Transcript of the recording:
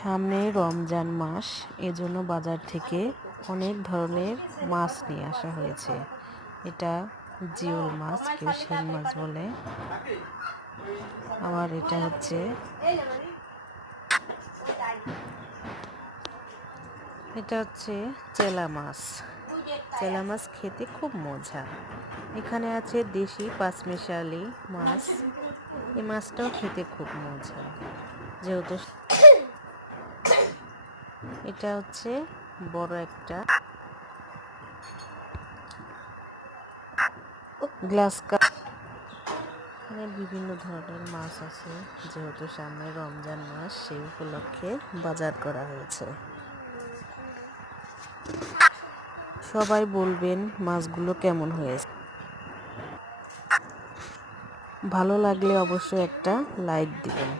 সামনে রমজান মাস, এজন্য বাজার থেকে অনেক ধরনের মাছ নিয়ে আসা হয়েছে। এটা জিওল মাছ, কেউ শিং মাছ বলে। আবার এটা হচ্ছে চেলা মাছ। চেলা মাছ খেতে খুব মজা। এখানে আছে দেশি পাঁচমিশালি মাছ। এই মাছটাও খেতে খুব মজা। যেহেতু এটা হচ্ছে বড় একটা গ্লাস কাপ। এখানে বিভিন্ন ধরনের মাছ আছে, যেহেতু সামনে রমজান মাস, সেই উপলক্ষে বাজার করা হয়েছে। সবাই বলবেন মাছগুলো কেমন হয়েছে। ভালো লাগলে অবশ্যই একটা লাইক দিবেন।